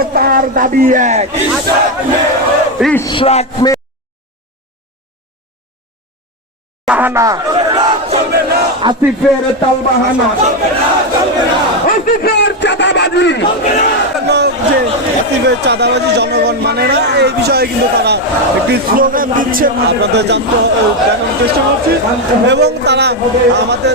জনতার দাবি এক। ইশরাক মে বাহানা। আসিফের তাল বাহানা। চাঁদাবাজি। চাঁদাবাজি জনগণ মানে না, এই বিষয়ে কিন্তু তারা একটি স্লোগান দিচ্ছে। আপনাদের জানতে দেখানোর চেষ্টা করছি। এবং তারা আমাদের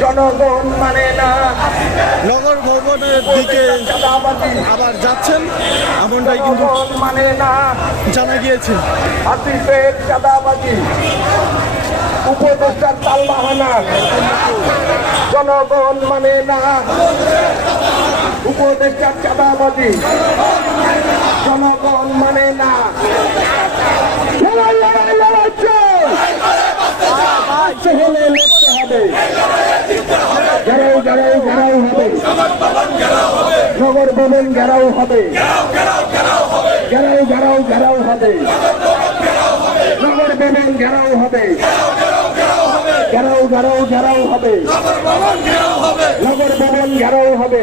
জনগণ মানে না নগর ভবনের দিকে আবার যাচ্ছেন, এমনটাই কিন্তু মানে না জানা গিয়েছে। আসিফের চাঁদাবাজি। উপদেষ্টার তাল জনগণ মানে না। উপদেষ্টার চাঁদাবাজি। জনগণ মানে না। হলে লড়তে হবে। ঘেরাও ঘেরাও ঘেরাও হবে। নগর ভবন ঘেরাও হবে। ঘেরাও ঘেরাও ঘেরাও হবে। নগর ভবন ঘেরাও হবে। ঘেরাও ঘেরাও ঘেরাও হবে। নগর ভবন ঘেরাও হবে।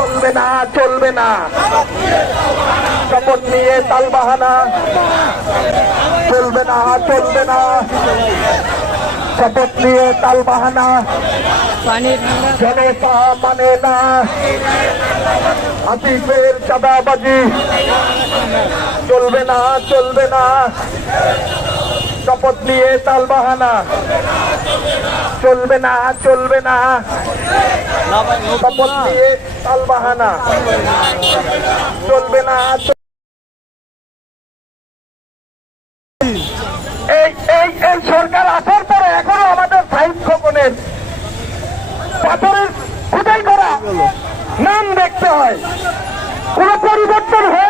চলবে না চলবে না। শপথ নিয়ে তাল বাহানা চলবে না চলবে না। শপথ নিয়ে তাল বাহানা জনতা মানে না। আসিফের চাঁদাবাজি। চলবে না চলবে না। শপথ নিয়ে তাল বাহানা। চলবে না চলবে না। শপথ নিয়ে তাল বাহানা। চলবে না এই এই সরকার আসার পরে এখনও আমাদের সাহিদ খোকনের পাথরের খোদাই করা নাম দেখতে হয়। কোন পরিবর্তন হয়েছে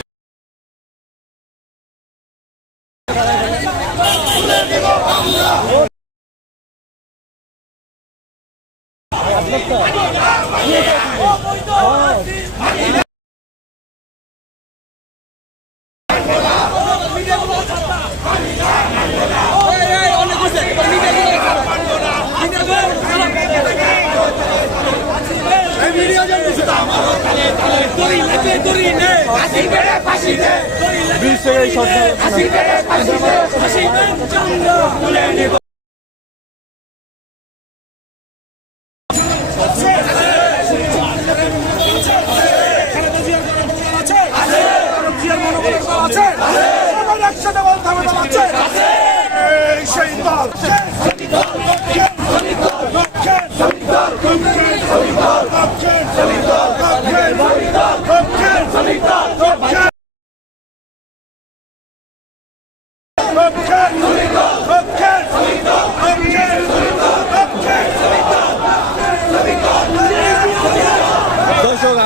Así que le fascine. Bridge থেকে এই সরকার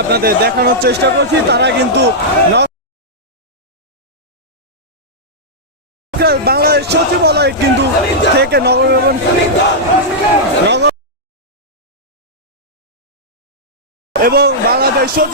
আপনাদের দেখানোর চেষ্টা করছি। তারা কিন্তু বাংলাদেশ সচিবালয় কিন্তু থেকে নগর এবং বাংলাদেশ সচিব